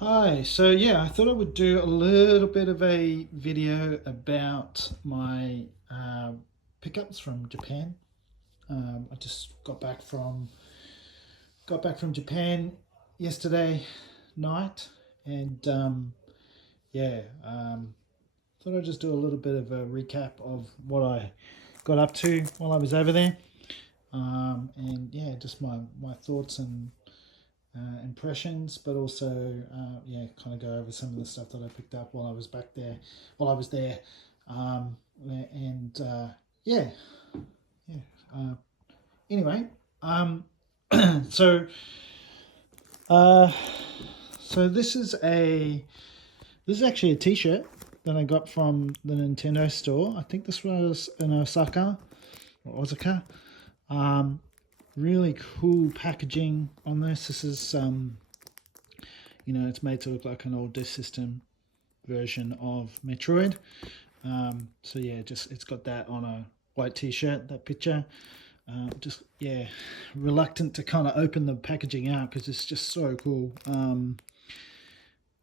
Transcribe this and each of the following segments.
Hi, so yeah, I thought I would do a little bit of a video about my pickups from Japan. I just got back from Japan yesterday night, and yeah, thought I'd just do a little bit of a recap of what I got up to while I was over there, and yeah, just my thoughts and impressions, but also yeah, kind of go over some of the stuff that I picked up while I was back there, while I was there, um, and yeah, yeah. Uh, anyway, um, so uh, so this is actually a T-shirt that I got from the Nintendo store. I think this was in Osaka or Osaka. Um, Really cool packaging on this. This is it's made to look like an old Disk System version of Metroid. So yeah, just it's got that on a white T-shirt. That picture. Just yeah, reluctant to kind of open the packaging out because it's just so cool. Yeah,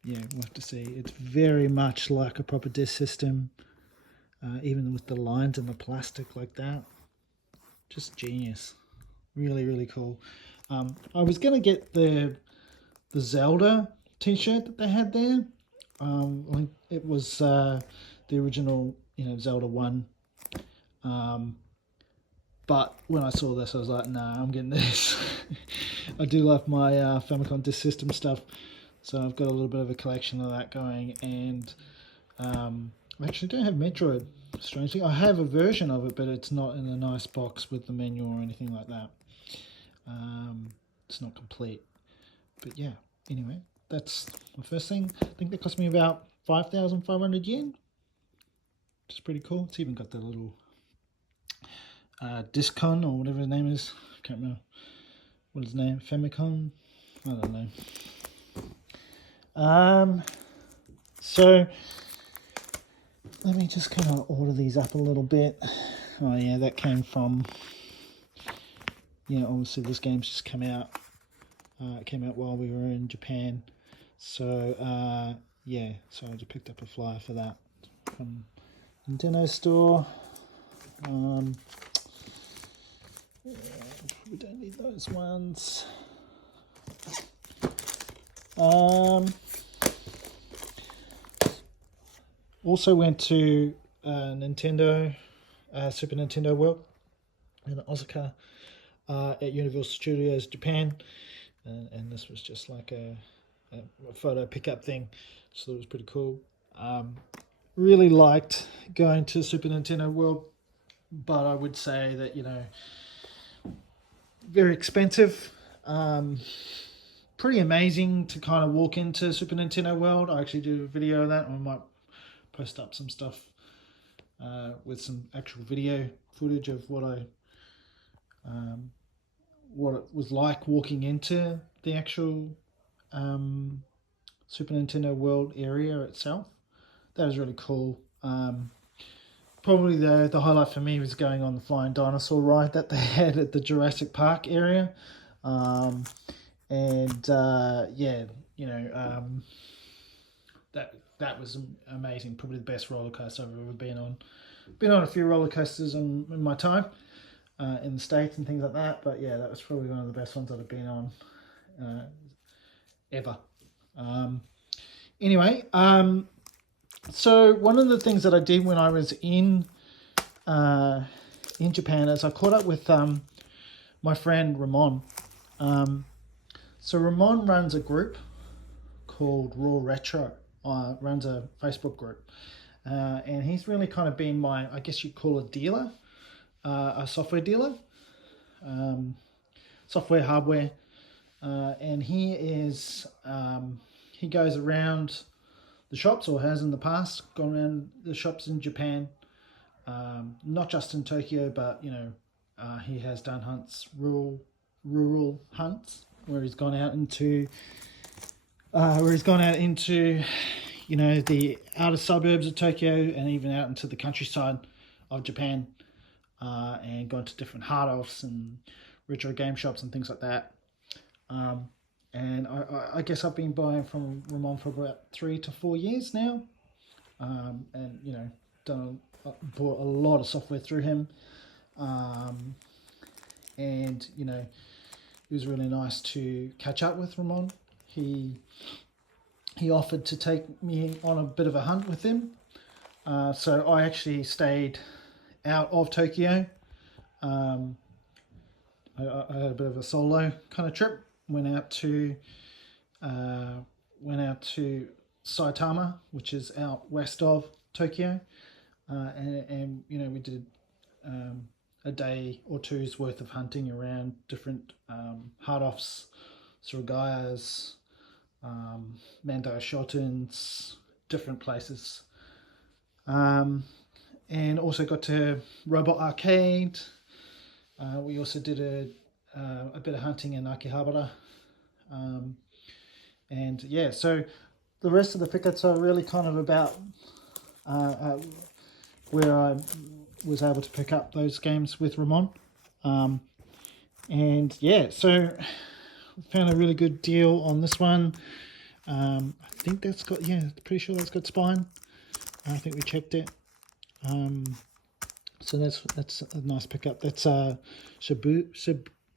we'll have to see. It's very much like a proper Disk System, even with the lines and the plastic like that. Just genius. Really, really cool. I was gonna get the Zelda T-shirt that they had there. It was the original, Zelda One. Um, but when I saw this, I was like, "Nah, I'm getting this." I do love my Famicom Disk System stuff, so I've got a little bit of a collection of that going. And I actually don't have Metroid. Strangely, I have a version of it, but it's not in a nice box with the menu or anything like that. Um, it's not complete. But yeah, anyway, that's the first thing. I think that cost me about 5,500 yen, which is pretty cool. It's even got the little Discon or whatever his name is. I can't remember what his name. Famicom. I don't know. So let me just kind of order these up a little bit. Oh yeah, that came from. Obviously this game's just come out. It came out while we were in Japan. So yeah, so I just picked up a flyer for that from Nintendo store. We don't need those ones. Also went to Super Nintendo World in Osaka at Universal Studios Japan, and this was just like a photo pickup thing, so it was pretty cool. Really liked going to Super Nintendo World, but I would say that very expensive. Pretty amazing to kind of walk into Super Nintendo World. I actually do a video of that. I might post up some stuff with some actual video footage of what it was like walking into the actual Super Nintendo World area itself. That was really cool. Probably the highlight for me was going on the flying dinosaur ride that they had at the Jurassic Park area. And yeah, that was amazing. Probably the best roller coaster I've ever been on. Been on a few roller coasters in my time in the States and things like that, but yeah, that was probably one of the best ones that I've been on ever. Um, anyway, so one of the things that I did when I was in Japan is I caught up with my friend Ramon. So Ramon runs a group called Raw Retro. Runs a Facebook group, and he's really kind of been my, I guess you'd call a dealer, a software dealer, software hardware, and he goes around the shops, or has in the past gone around the shops in Japan, not just in Tokyo, but he has done rural hunts where he's gone out into the outer suburbs of Tokyo and even out into the countryside of Japan, and gone to different hard offs and retro game shops and things like that. and I guess I've been buying from Ramon for about 3 to 4 years now, and you know, bought a lot of software through him, and you know, it was really nice to catch up with Ramon. He offered to take me on a bit of a hunt with him, so I actually stayed out of Tokyo. I had a bit of a solo kind of trip. Went out to Saitama, which is out west of Tokyo, and you know, we did a day or two's worth of hunting around different hard-offs, surugayas, Mando Shotens, different places, and also got to Robot Arcade. We also did a bit of hunting in Akihabara, and yeah, so the rest of the pickets are really kind of about where I was able to pick up those games with Ramon, and yeah, so found a really good deal on this one. I think that's got, yeah, pretty sure that's got spine. I think we checked it. So that's a nice pickup. That's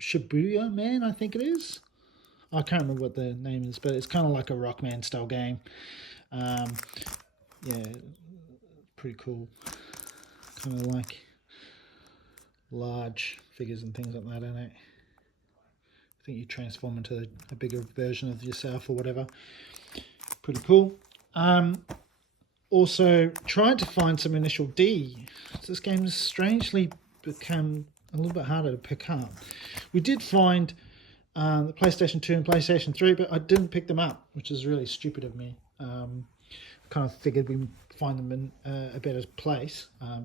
Shibuya Man, I think it is. I can't remember what the name is, but it's kind of like a Rockman style game. Yeah, pretty cool. Kind of like large figures and things like that in it. I think you transform into a bigger version of yourself or whatever. Pretty cool. Also tried to find some Initial D. This game has strangely become a little bit harder to pick up. We did find the PlayStation 2 and PlayStation 3, but I didn't pick them up, which is really stupid of me. Kind of figured we'd find them in a better place. I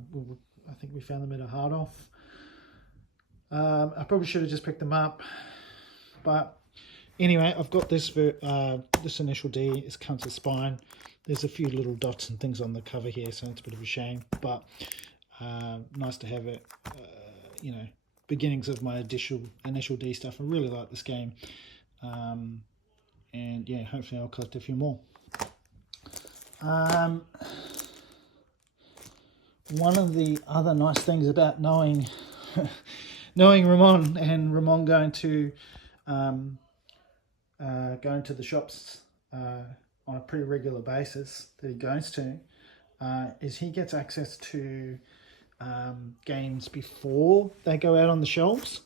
think we found them at a hard-off. I probably should have just picked them up, but anyway, I've got this this Initial D. It comes with spine. There's a few little dots and things on the cover here, so it's a bit of a shame, but nice to have it. You know, beginnings of my Initial D stuff. I really like this game, and yeah, hopefully I'll collect a few more. One of the other nice things about knowing Ramon, and Ramon going to the shops on a pretty regular basis that he goes to, is he gets access to games before they go out on the shelves.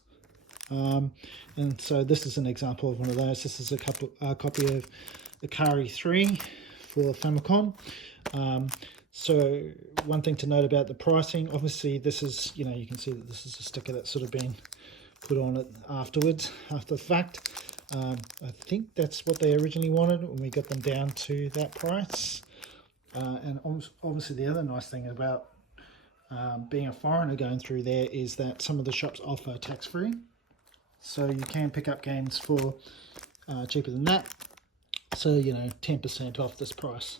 And so this is an example of one of those. This is a copy of Ikari 3 for Famicom. So one thing to note about the pricing, obviously this is, you know, you can see that this is a sticker that's sort of been put on it afterwards, after the fact. I think that's what they originally wanted when we got them down to that price. And obviously the other nice thing about being a foreigner going through there is that some of the shops offer tax-free. So you can pick up games for cheaper than that. So, you know, 10% off this price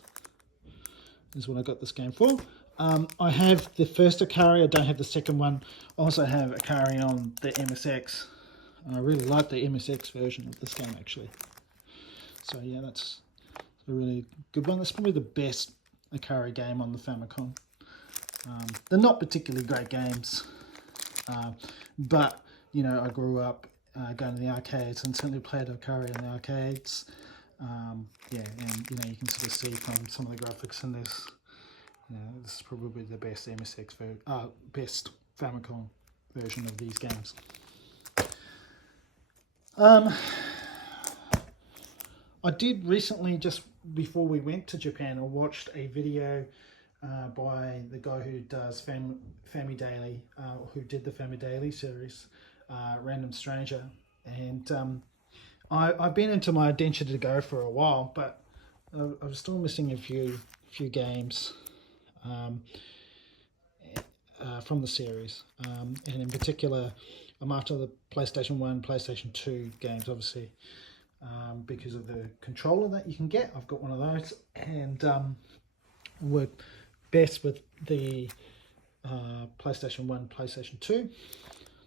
is what I got this game for. I have the first Ikari, I don't have the second one. I also have Ikari on the MSX. I really like the MSX version of this game, actually. So yeah, that's a really good one. That's probably the best Ikari game on the Famicom. They're not particularly great games, but you know, I grew up going to the arcades and certainly played Ikari in the arcades. Yeah, and you know, you can sort of see from some of the graphics in this, you know, this is probably the best best Famicom version of these games. I did recently, just before we went to Japan, I watched a video by the guy who does Fami Daily, who did the Fami Daily series, Random Stranger, and I've been into my Adventure to Go for a while, but I'm still missing a few games from the series, and in particular, I'm after the PlayStation 1, PlayStation 2 games, obviously, because of the controller that you can get. I've got one of those, and work best with the PlayStation 1, PlayStation 2.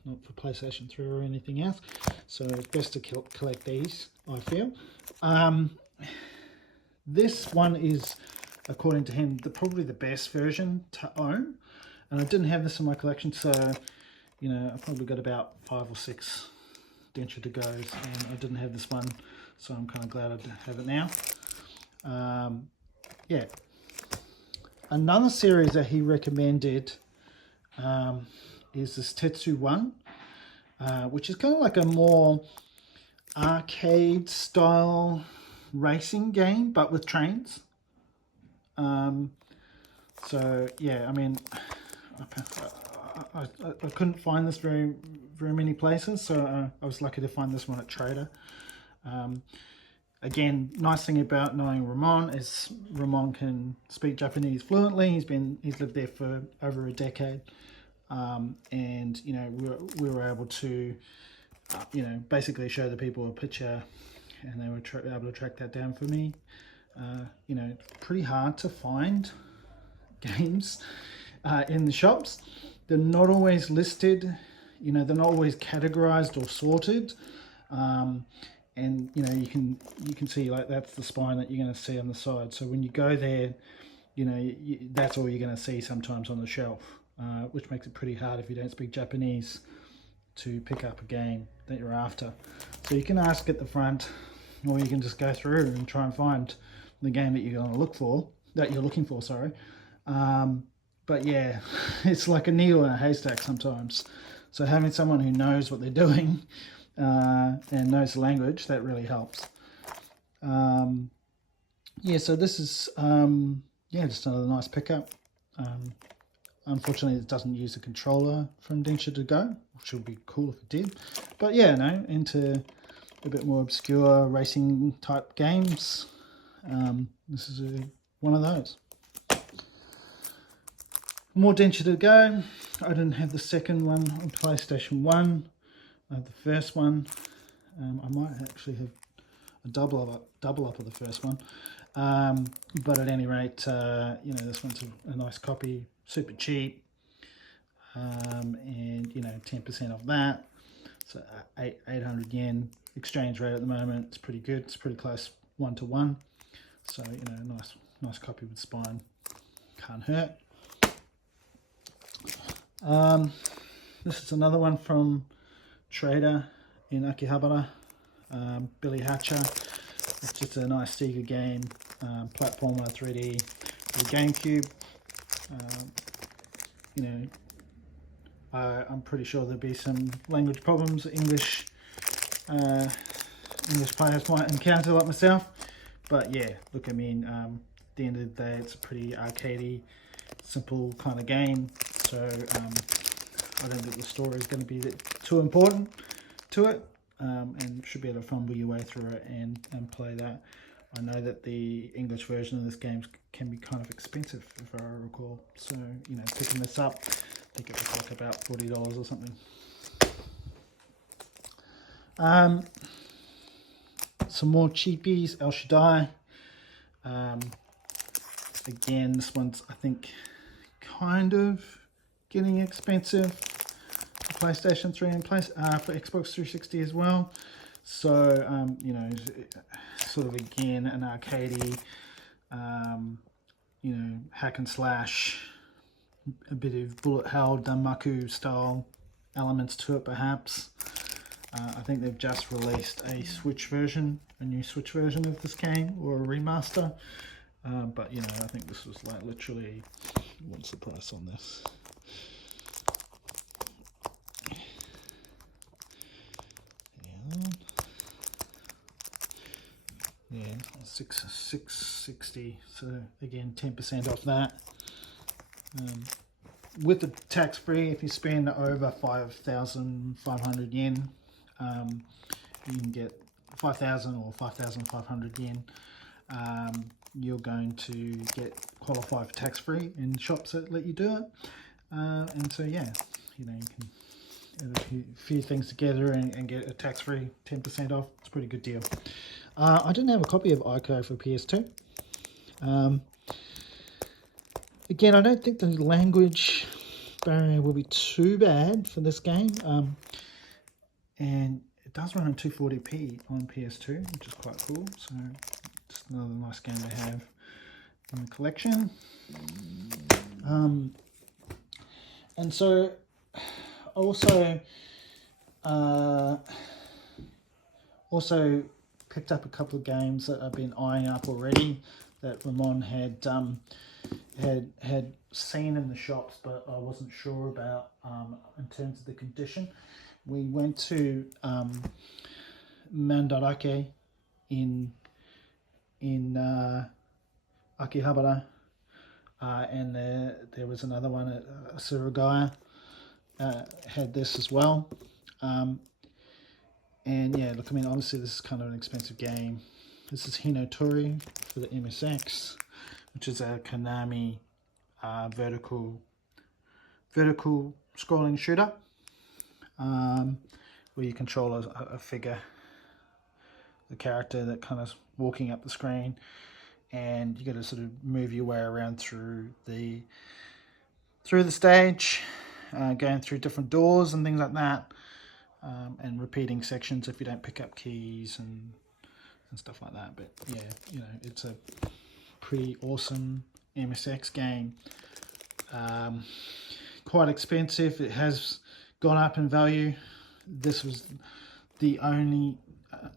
not for PlayStation 3 or anything else. So it's best to collect these, I feel. This one is, according to him, probably the best version to own. And I didn't have this in my collection, so, you know, I've probably got about 5 or 6 Densha to Goes, and I didn't have this one, so I'm kind of glad I have it now. Yeah. Another series that he recommended is this Tetsu 1, which is kind of like a more arcade style racing game, but with trains. So yeah, I mean, I couldn't find this very many places, so I was lucky to find this one at Trader. Again, nice thing about knowing Ramon is Ramon can speak Japanese fluently. He's lived there for over a decade, and you know we were able to you know, basically show the people a picture, and they were able to track that down for me. You know, pretty hard to find games in the shops. They're not always listed. You know, they're not always categorized or sorted. And you know, you can see, like, that's the spine that you're going to see on the side. So when you go there, you know, that's all you're going to see sometimes on the shelf, which makes it pretty hard if you don't speak Japanese to pick up a game that you're after. So you can ask at the front, or you can just go through and try and find the game that you're going to look for, that you're looking for, sorry. But yeah, it's like a needle in a haystack sometimes. So having someone who knows what they're doing and knows the language, that really helps. Yeah, so this is yeah, just another nice pickup. Unfortunately, it doesn't use the controller from Densha to Go, which would be cool if it did. But yeah, no, into a bit more obscure racing type games, this is one of those. More Densha to Go. I didn't have the second one on PlayStation 1. I have the first one. I might actually have a double up of the first one. But at any rate, you know, this one's a nice copy, super cheap. And, you know, 10% off that. So 800 yen. Exchange rate at the moment, it's pretty good. It's pretty close 1-to-1. So, you know, nice copy with spine. Can't hurt. This is another one from Trader in Akihabara, Billy Hatcher. It's just a nice Sega game, platformer 3D, the GameCube. You know, I'm pretty sure there'll be some language problems English players might encounter, like myself. But yeah, look, I mean, at the end of the day, it's a pretty arcadey, simple kind of game. So I don't think the story is going to be too important to it, and should be able to fumble your way through it and play that. I know that the English version of this game can be kind of expensive, if I recall. So, you know, picking this up, I think it was like about $40 or something. Some more cheapies, El Shaddai. Again, this one's, I think, kind of getting expensive for PlayStation 3 and for Xbox 360 as well. So, you know, sort of again an arcadey, you know, hack and slash, a bit of bullet hell, Danmaku style elements to it perhaps. I think they've just released a Switch version, a new Switch version of this game, or a remaster. But, you know, I think this was like literally, what's the price on this? Yeah, 660. So again, 10% off that. With the tax free, if you spend over 5,500 yen, you can get 5,000 or 5,500 yen. You're going to qualify for tax free in shops that let you do it. And so yeah, you know, you can add a few things together and get a tax free 10% off. It's a pretty good deal. I didn't have a copy of Ico for PS2. Again, I don't think the language barrier will be too bad for this game. And it does run in 240p on PS2, which is quite cool. So just another nice game to have in the collection. And so also picked up a couple of games that I've been eyeing up already that Ramon had seen in the shops, but I wasn't sure about in terms of the condition. We went to Mandarake in Akihabara, and there was another one at Surugaya had this as well. And yeah, look, I mean, obviously this is kind of an expensive game. This is Hinotori for the MSX, which is a Konami vertical scrolling shooter, where you control a figure, the character that kind of walking up the screen, and you got to sort of move your way around through the stage, going through different doors and things like that. And repeating sections if you don't pick up keys and stuff like that. But yeah, you know, it's a pretty awesome MSX game. Quite expensive. It has gone up in value. This was the only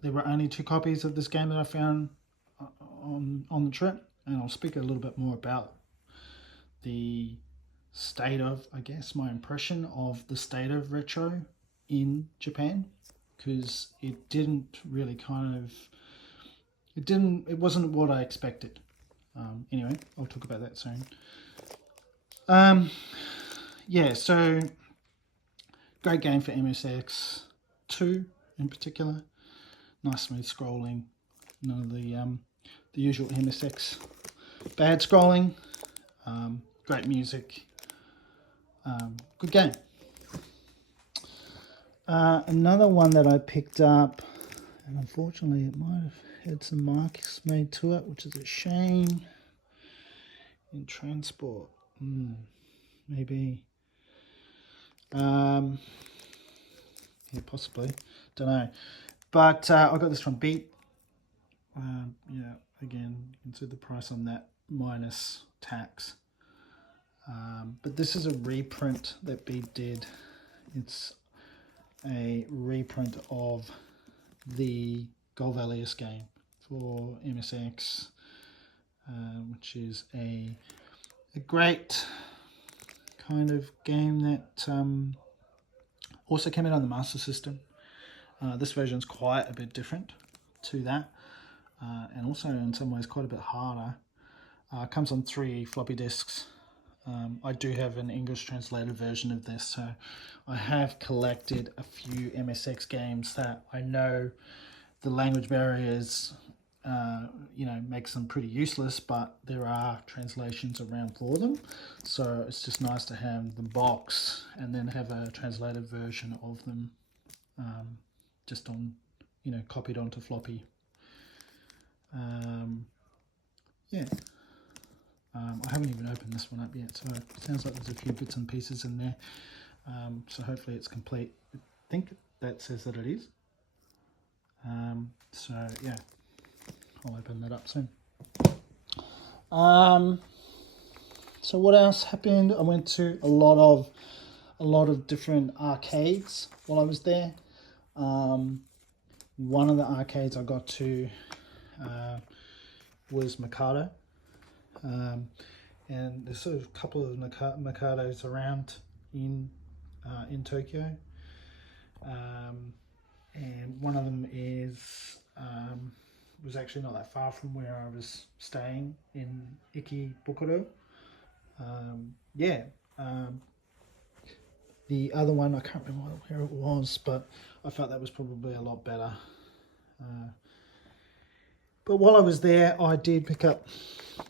there were only 2 copies of this game that I found on the trip, and I'll speak a little bit more about the state of, I guess, my impression of the state of retro in Japan, because it didn't really it wasn't what I expected. Anyway, I'll talk about that soon. Yeah, so great game for MSX2 in particular. Nice smooth scrolling, none of the usual MSX bad scrolling. Great music, good game. Another one that I picked up, and unfortunately it might have had some marks made to it, which is a shame. In transport, maybe. Yeah, possibly. Don't know. But I got this from Beat. Yeah, again, you can see the price on that minus tax. But this is a reprint that Beat did. It's a reprint of the Golvalius game for MSX, which is a great kind of game that also came out on the Master System. This version is quite a bit different to that, and also in some ways quite a bit harder. It comes on 3 floppy disks. I do have an English translated version of this, so I have collected a few MSX games that I know the language barriers, you know, makes them pretty useless, but there are translations around for them. So it's just nice to have the box and then have a translated version of them, just on, you know, copied onto floppy. Yeah. I haven't even opened this one up yet, so it sounds like there's a few bits and pieces in there. So hopefully it's complete. I think that says that it is. So yeah, I'll open that up soon. So what else happened? I went to a lot of different arcades while I was there. One of the arcades I got to was Mikado. And there's sort of a couple of Mikados around in Tokyo, and one of them was actually not that far from where I was staying in Ikebukuro. The other one, I can't remember where it was, but I felt that was probably a lot better. But while I was there, I did pick up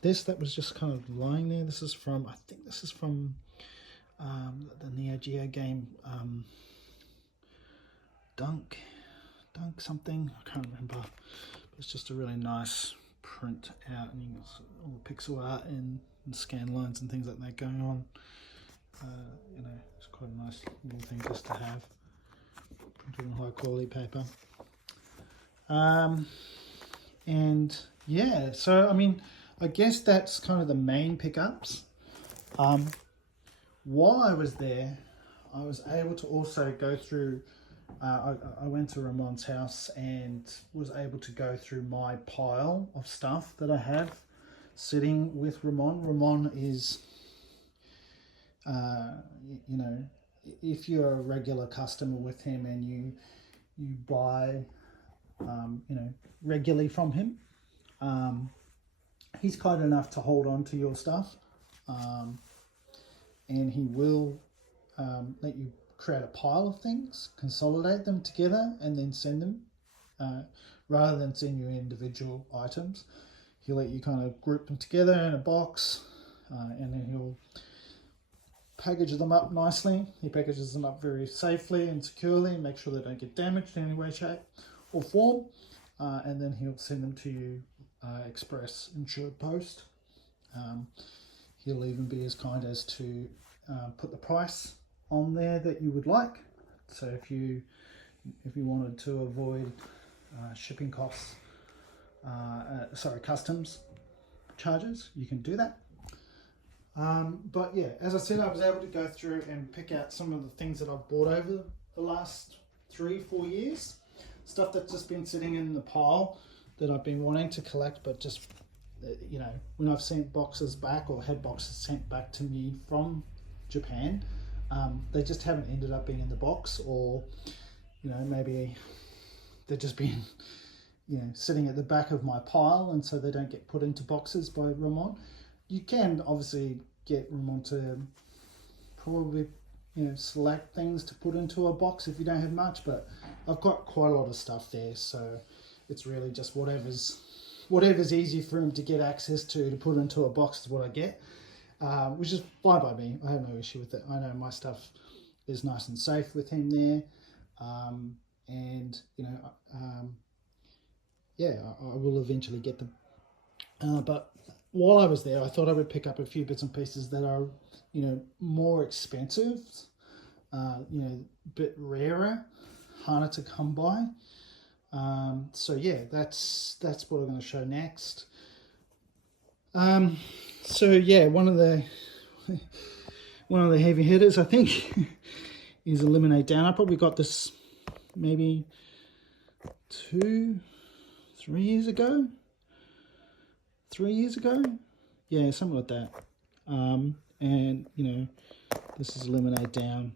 this that was just kind of lying there. This is from, I think this is from the Neo Geo game, Dunk something, I can't remember. But it's just a really nice print out, and you got all the pixel art and scan lines and things like that going on. You know, it's quite a nice little thing just to have. Printed in high quality paper. And yeah, so I mean, I guess that's kind of the main pickups. While I was there, I was able to also go through. I went to Ramon's house and was able to go through my pile of stuff that I have sitting with Ramon. Ramon is, you know, if you're a regular customer with him and you buy, you know, regularly from him, he's kind enough to hold on to your stuff, and he will let you create a pile of things, consolidate them together, and then send them. Rather than send you individual items, he'll let you kind of group them together in a box, and then he'll package them up nicely. He packages them up very safely and securely, make sure they don't get damaged in any way, shape, or form, and then he'll send them to you express insured post. He'll even be as kind as to put the price on there that you would like. So if you wanted to avoid shipping costs, customs charges, you can do that. But yeah, as I said, I was able to go through and pick out some of the things that I've bought over the last 3-4 years. Stuff that's just been sitting in the pile that I've been wanting to collect, but just, you know, when I've sent boxes back or had boxes sent back to me from Japan, they just haven't ended up being in the box, or, you know, maybe they've just been, you know, sitting at the back of my pile, and so they don't get put into boxes by Ramon. You can obviously get Ramon to probably, you know, select things to put into a box if you don't have much, but I've got quite a lot of stuff there, so it's really just whatever's easy for him to get access to put into a box is what I get, which is fine by me. I have no issue with it. I know my stuff is nice and safe with him there, and you know, yeah, I will eventually get them. But while I was there, I thought I would pick up a few bits and pieces that are, you know, more expensive, you know, a bit rarer, harder to come by. So yeah, that's what I'm going to show next. So yeah, one of the heavy hitters, I think, is Eliminate Down. I probably got this maybe 2-3 years ago. 3 years ago, yeah, something like that. And you know, this is Eliminate Down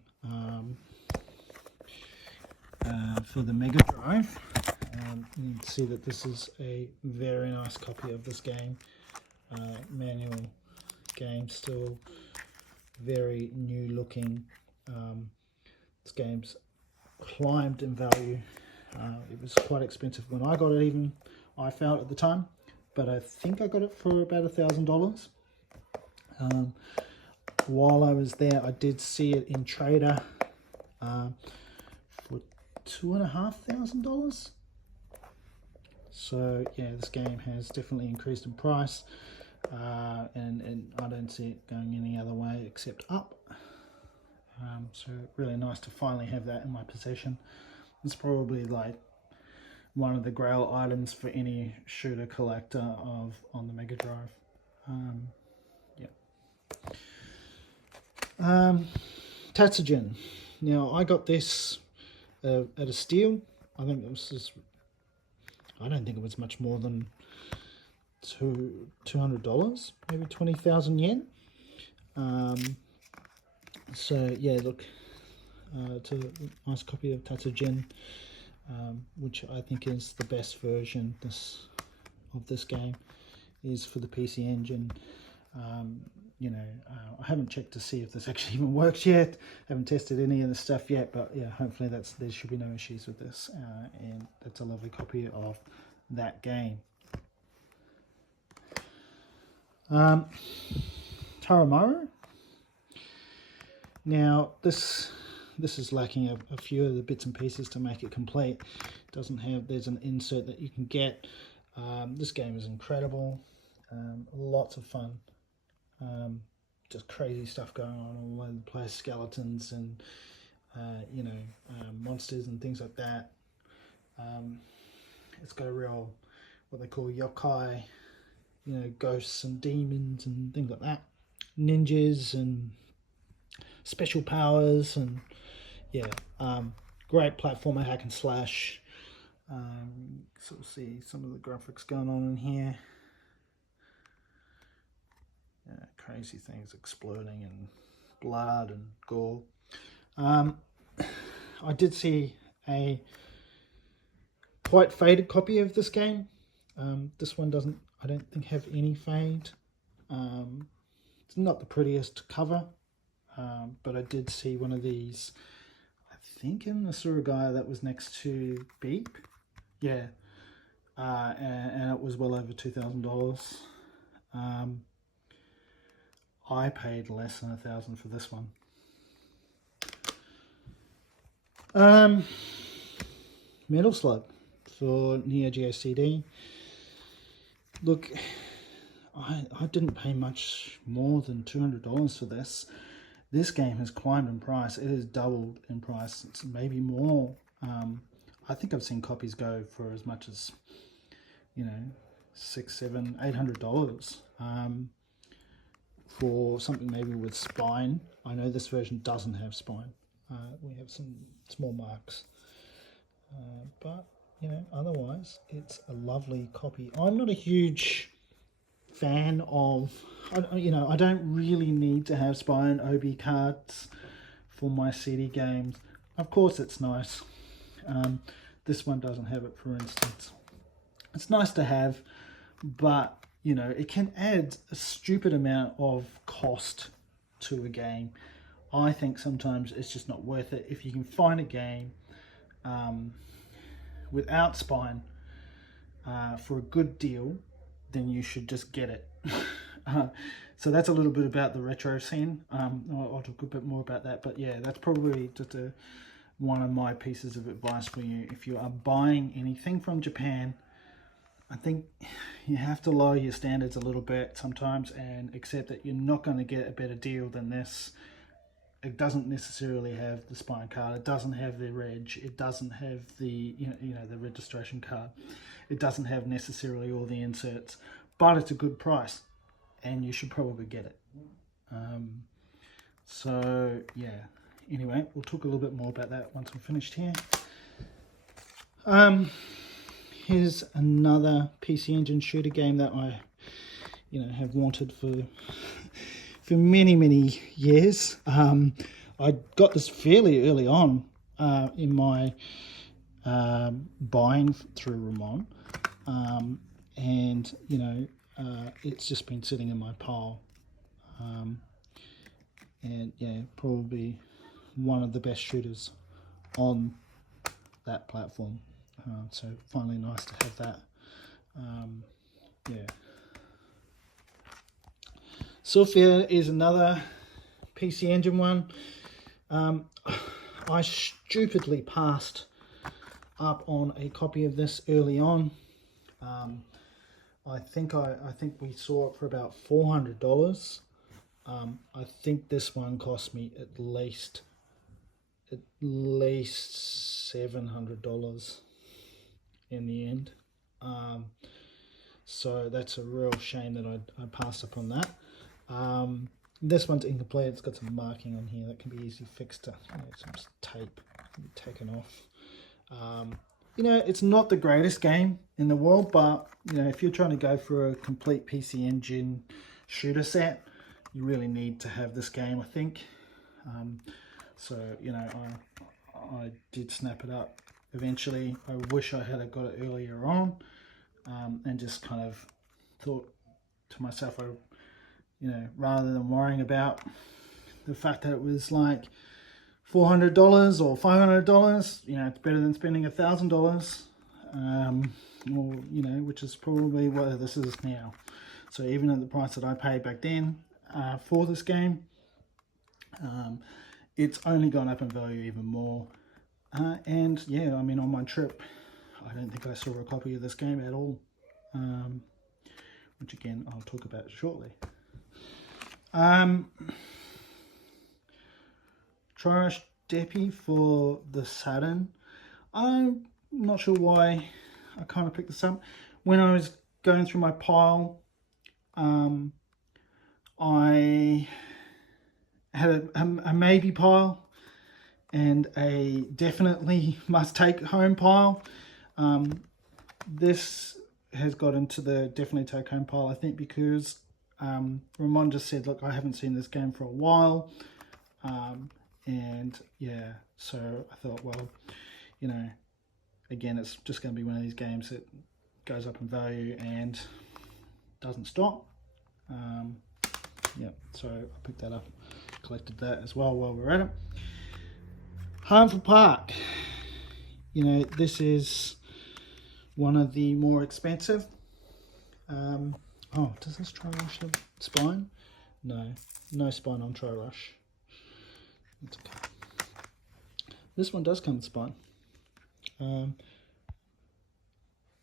for the Mega Drive. You can see that this is a very nice copy of this game, manual game, still very new looking. This game's climbed in value. It was quite expensive when I got it, even I felt at the time, but I think I got it for about $1,000. While I was there, I did see it in Trader for $2,500. So yeah, this game has definitely increased in price, and I don't see it going any other way except up. So really nice to finally have that in my possession. It's probably like one of the grail items for any shooter collector on the Mega Drive. Tatsujin. Now I got this at a steal. I think this is. I don't think it was much more than $200, maybe 20,000 yen. So yeah, look, it's a nice copy of Tatsujin, which I think is the best version of this game, is for the PC Engine. You know, I haven't checked to see if this actually even works yet. Haven't tested any of the stuff yet, but yeah, hopefully there should be no issues with this, and that's a lovely copy of that game. Taramaru. Now this is lacking a few of the bits and pieces to make it complete. It doesn't have. There's an insert that you can get. This game is incredible. Lots of fun. just crazy stuff going on all over the place, skeletons and monsters and things like that. It's got a real, what they call yokai, ghosts and demons and things like that, ninjas and special powers, and great platformer, hack and slash. Sort of see some of the graphics going on in here. Crazy things exploding and blood and gore. I did see a quite faded copy of this game. This one doesn't, I don't think, have any fade. It's not the prettiest cover, but I did see one of these, I think in the Surugaya that was next to Beep. Yeah, and it was well over $2,000. I paid less than $1,000 for this one. Metal Slug for Neo Geo CD. Look, I didn't pay much more than $200 for this. This game has climbed in price. It has doubled in price. It's maybe more. I think I've seen copies go for as much as, $600, $700, $800. For something maybe with spine. I know this version doesn't have spine. We have some small marks, but otherwise it's a lovely copy. I'm not a huge fan of, I don't really need to have spine OB cards for my CD games. Of course it's nice. This one doesn't have it, for instance. It's nice to have, but it can add a stupid amount of cost to a game. I think sometimes it's just not worth it. If you can find a game without spine for a good deal, then you should just get it. So that's a little bit about the retro scene. I'll talk a bit more about that, but yeah, that's probably just one of my pieces of advice for you. If you are buying anything from Japan, I think you have to lower your standards a little bit sometimes and accept that you're not going to get a better deal than this. It doesn't necessarily have the spine card. It doesn't have the reg. It doesn't have the the registration card. It doesn't have necessarily all the inserts, but it's a good price, and you should probably get it. So yeah. Anyway, we'll talk a little bit more about that once we're finished here. Here's another PC Engine shooter game that I, have wanted for many years. I got this fairly early on in my buying through Ramon, and it's just been sitting in my pile, and yeah, probably one of the best shooters on that platform. So finally nice to have that. Yeah. Sophia is another PC Engine one. I stupidly passed up on a copy of this early on. I think we saw it for about $400. I think this one cost me at least $700 in the end. So that's a real shame that I passed up on that. This one's incomplete. It's got some marking on here that can be easily fixed to some tape can be taken off. It's not the greatest game in the world, but if you're trying to go for a complete PC Engine shooter set, you really need to have this game, I think. So I did snap it up eventually. I wish I had got it earlier on, and just kind of thought to myself, rather than worrying about the fact that it was like $400 or $500, it's better than spending $1,000, or which is probably what this is now. So even at the price that I paid back then for this game, it's only gone up in value even more. And yeah, I mean, on my trip, I don't think I saw a copy of this game at all, which again I'll talk about shortly. Tri-Rush Depi for the Saturn. I'm not sure why I kind of picked this up. When I was going through my pile, I had a maybe pile and a definitely must take home pile. This has got into the definitely take home pile, I think, because Ramon just said, look, I haven't seen this game for a while. And yeah, so I thought, well, you know, again, it's just going to be one of these games that goes up in value and doesn't stop. Yeah, so I picked that up, collected that as well while we're at it. Harmful Park. You know, this is one of the more expensive. Oh, does this Tri-Rush have spine? No, no spine on Tri-Rush. That's okay. This one does come with spine.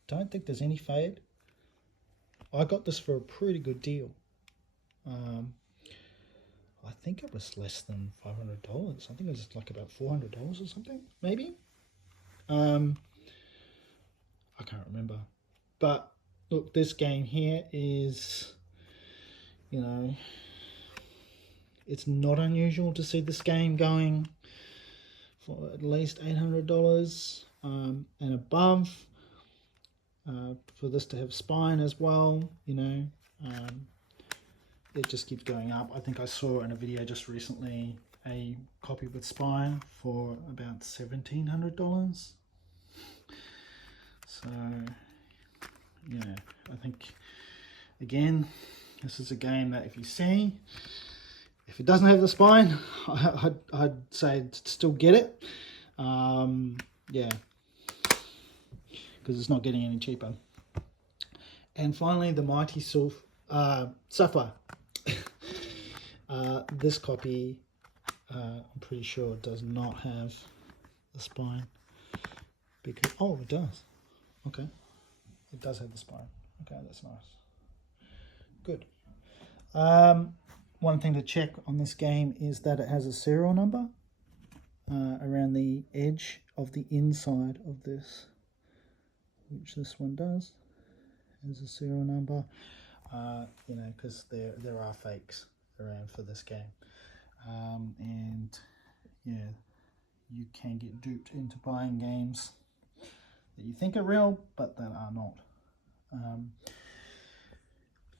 Don't think there's any fade. I got this for a pretty good deal. I think it was less than $500. I think it was like about $400 or something, maybe. I can't remember. But look, this game here is, you know, it's not unusual to see this game going for at least $800 and above. For this to have spine as well, you know, it just keeps going up. I think I saw in a video just recently a copy with spine for about $1,700. So yeah, I think again, this is a game that if you see, if it doesn't have the spine, I'd say still get it. Yeah, because it's not getting any cheaper. And finally, the Mighty Sapphire. This copy, I'm pretty sure, does not have the spine. Because it does. Okay, it does have the spine. Okay, that's nice. Good. One thing to check on this game is that it has a serial number around the edge of the inside of this, which this one does. Has a serial number, you know, because there are fakes around for this game, and yeah, you can get duped into buying games that you think are real but that are not.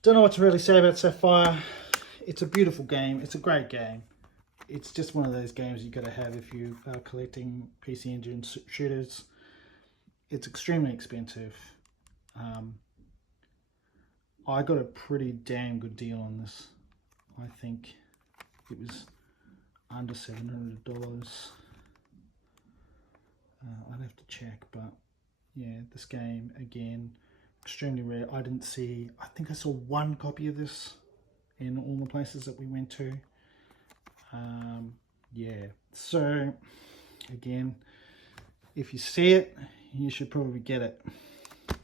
Don't know what to really say about Sapphire. It's a beautiful game. It's a great game. It's just one of those games you got to have if you are collecting PC Engine shooters. It's extremely expensive. I got a pretty damn good deal on this. I think it was under $700. I'd have to check, but yeah, this game again, extremely rare. I think I saw one copy of this in all the places that we went to. Yeah, so again, if you see it, you should probably get it.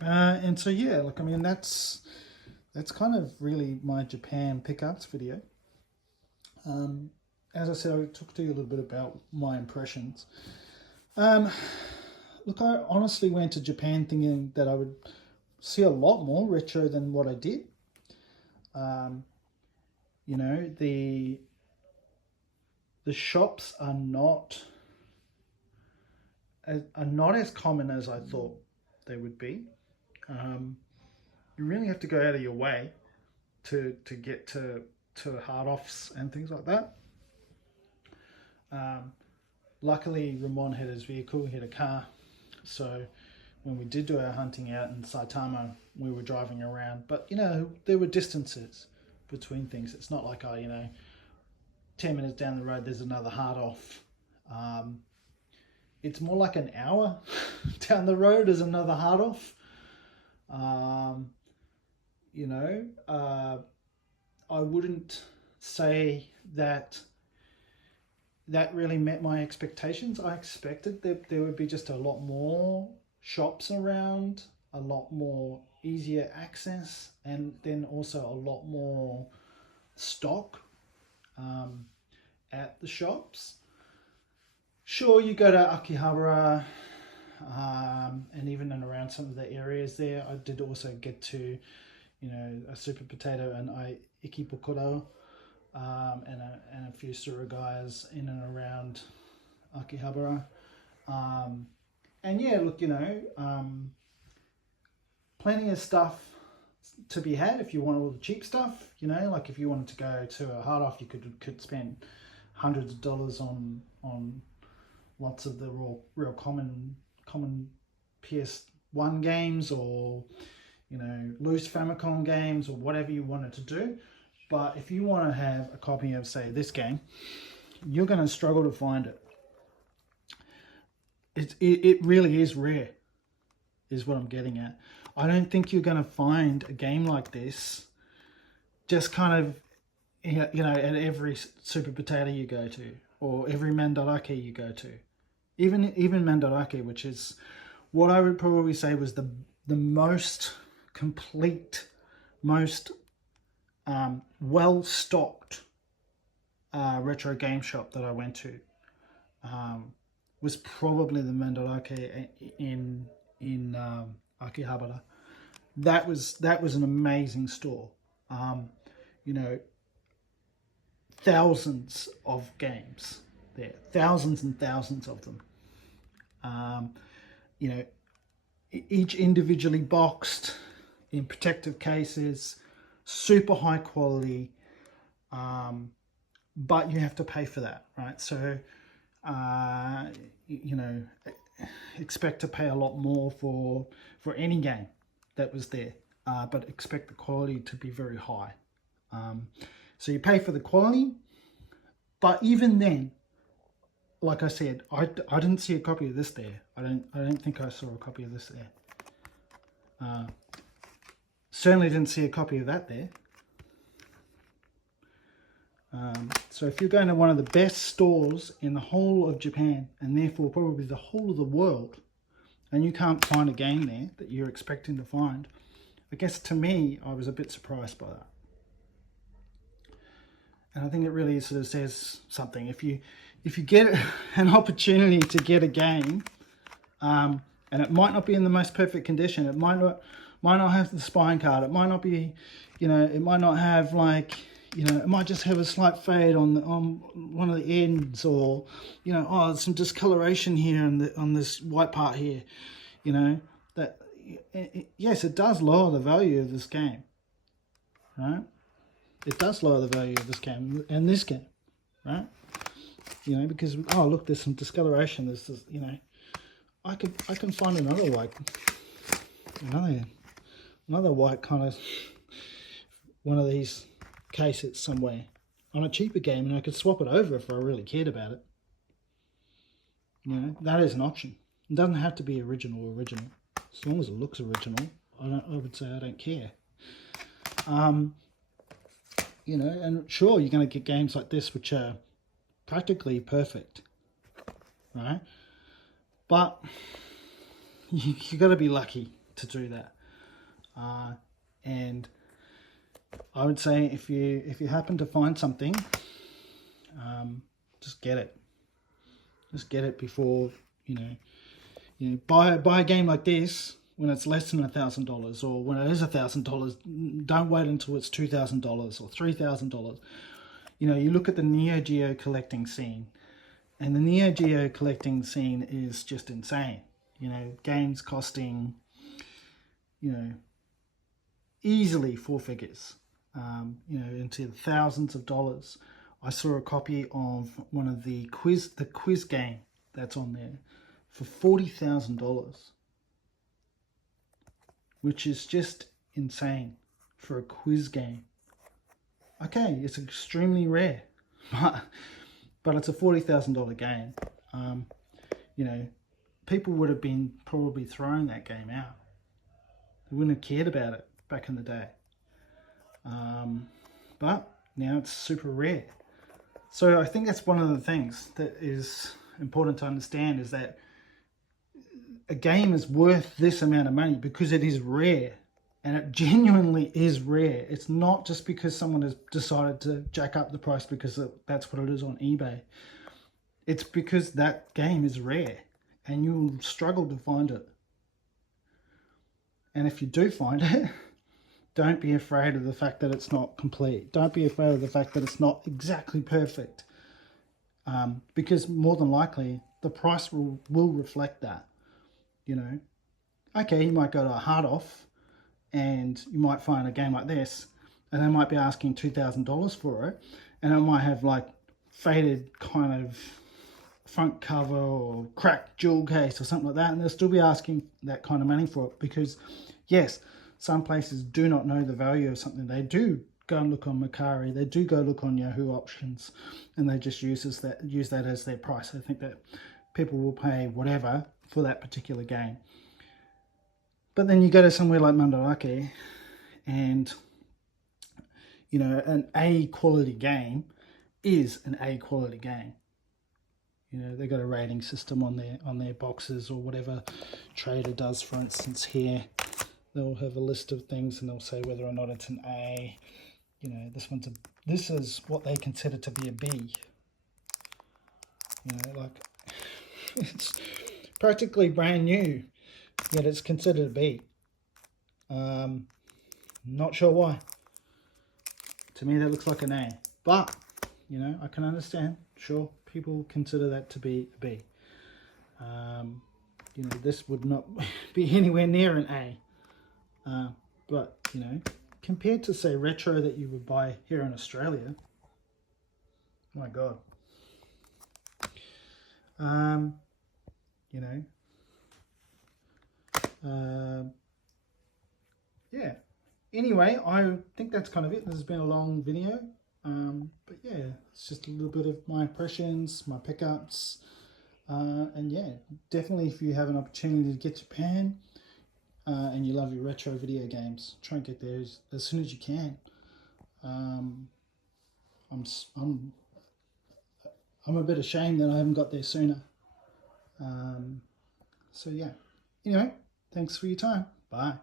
And so yeah, look, I mean, that's kind of really my Japan pickups video. As I said, I talked to you a little bit about my impressions. Look, I honestly went to Japan thinking that I would see a lot more retro than what I did. You know, the shops are not as common as I thought they would be. You really have to go out of your way to get to hard offs and things like that. Luckily, Ramon had his vehicle, he had a car, so when we did do our hunting out in Saitama, we were driving around, but you know, there were distances between things. It's not like 10 minutes down the road there's another hard off. It's more like an hour down the road is another hard off. You know, I wouldn't say that really met my expectations. I expected that there would be just a lot more shops around, a lot more easier access, and then also a lot more stock at the shops. Sure, you go to Akihabara and even in around some of the areas there. I did also get to, a Super Potato and Ikebukuro and a few suragayas in and around Akihabara. And yeah, look, plenty of stuff to be had if you want all the cheap stuff. Like if you wanted to go to a hard off, you could spend hundreds of dollars on lots of the real common PS1 games, or loose Famicom games, or whatever you wanted to do. But if you want to have a copy of, say, this game, you're going to struggle to find it. It really is rare, is what I'm getting at. I don't think you're going to find a game like this just kind of, at every Super Potato you go to, or every Mandarake you go to. Even Mandarake, which is what I would probably say was the most complete, most well-stocked retro game shop that I went to, was probably the Mandarake in Akihabara. That was an amazing store. Thousands of games there, thousands and thousands of them. Each individually boxed in protective cases, super high quality, but you have to pay for that, right? So, expect to pay a lot more for any game that was there, but expect the quality to be very high. So you pay for the quality, but even then, like I said, I didn't see a copy of this there. I don't think I saw a copy of this there. Certainly didn't see a copy of that there. So if you're going to one of the best stores in the whole of Japan, and therefore probably the whole of the world, and you can't find a game there that you're expecting to find, I guess to me, I was a bit surprised by that. And I think it really sort of says something. If you get an opportunity to get a game, and it might not be in the most perfect condition, it might not have the spine card, it might not be, it might not have it might just have a slight fade on one of the ends, or some discoloration here on this white part here. Yes, it does lower the value of this game, right? It does lower the value of this game and this game, right? Because look, there's some discoloration. There's this, I can find another white kind of one of these cases somewhere on a cheaper game, and I could swap it over if I really cared about it. That is an option. It doesn't have to be original. As long as it looks original, I would say I don't care. And sure, you're going to get games like this which are practically perfect, right? But you got to be lucky to do that. And I would say if you happen to find something, just get it. Just get it before buy a game like this when it's less than $1,000, or when it is $1,000. Don't wait until it's $2,000 or $3,000. You look at the Neo Geo collecting scene, and the Neo Geo collecting scene is just insane. Games costing, easily four figures, into the thousands of dollars. I saw a copy of one of the quiz game that's on there for $40,000, which is just insane for a quiz game. Okay, it's extremely rare, but it's a $40,000 game. People would have been probably throwing that game out. They wouldn't have cared about it back in the day. But now it's super rare. So I think that's one of the things that is important to understand, is that a game is worth this amount of money because it is rare. And it genuinely is rare. It's not just because someone has decided to jack up the price because that's what it is on eBay. It's because that game is rare and you'll struggle to find it. And if you do find it, don't be afraid of the fact that it's not complete. Don't be afraid of the fact that it's not exactly perfect. Because more than likely, the price will reflect that. You know, okay, you might go to a hard off and you might find a game like this and they might be asking $2,000 for it, and it might have like faded kind of front cover or cracked jewel case or something like that, and they'll still be asking that kind of money for it because, yes, some places do not know the value of something. They do go and look on Mercari, they do go look on Yahoo Auctions, and they just use that as their price. They think that people will pay whatever for that particular game. But then you go to somewhere like Mandarake, and you know, an A quality game is an A quality game. You know, they've got a rating system on their boxes, or whatever Trader does. For instance, here they'll have a list of things and they'll say whether or not it's an A. You know, this is what they consider to be a B. You know, like it's practically brand new, yet it's considered a B. Not sure why. To me, that looks like an A. But, you know, I can understand. Sure, people consider that to be a B. You know, this would not be anywhere near an A. But, you know, compared to, say, retro that you would buy here in Australia, my God. You know, yeah. Anyway, I think that's kind of it. This has been a long video. But yeah, it's just a little bit of my impressions, my pickups. And yeah, definitely if you have an opportunity to get to Japan and you love your retro video games, try and get there as soon as you can. I'm a bit ashamed that I haven't got there sooner. So yeah. Anyway, thanks for your time. Bye.